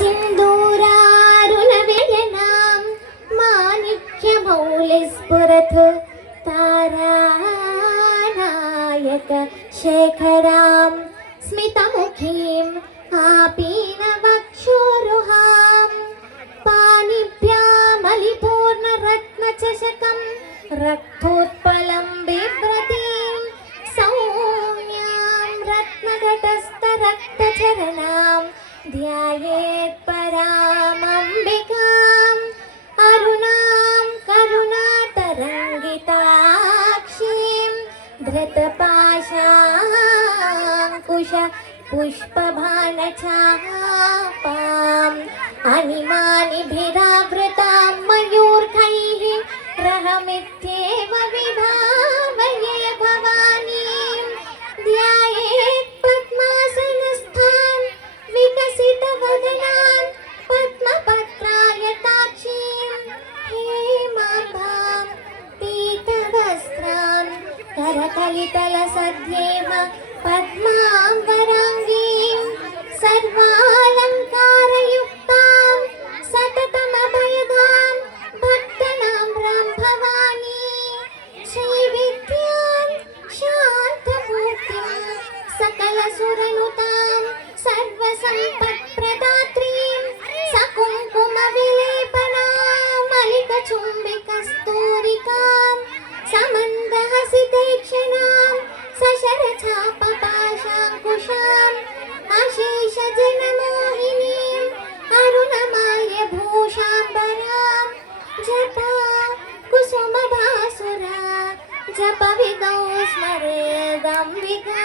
सिन्दूरारुणव्ययनां माणिक्यमौलिस्फुरत् तारानायक शेखरां स्मितमुखीम् आपीनवक्षोरुहां पाणिभ्यामलिपूर्णरत्नचषकं रक्तोत्पलं बिभ्रतीं सौम्यां रत्नघटस्थरक्तचरणां ध्यायेत् परामम्बिकाम् अरुणां करुणातरङ्गिताक्षीं धृतपाशाङ्कुश पुष्पबाणचापाम् अनिमानिभिरावृतां मयूर्कैः रहमित्येव विभावये भवानीं ध्यायेत् पद्मासनस्थान् विकसितवदनान् पद्मपत्रायताक्षीं हेमाम्बां पीतवस्त्रान् करकलितलसद्येव पद्माम्बराङ्गीं सर्वालङ्कारयुक्तां सततमभयदां भक्तनाम्रां भवानी श्रीविद्यां शान्तमूर्तिं सकलसुरनुतां सर्वसम्पत्प्रदात्रीं सकुङ्कुमविलेपनां मलिकचुम्बिकस्तूरिकां समन्दहसितेक्षणां सशरचापपाशाङ्कुशाम् अशेषजनमोहिनीम् अरुणमाल्यभूषाम्बरां जपा कुसुमभासुरा जपविदौ स्मरेदम्बिका।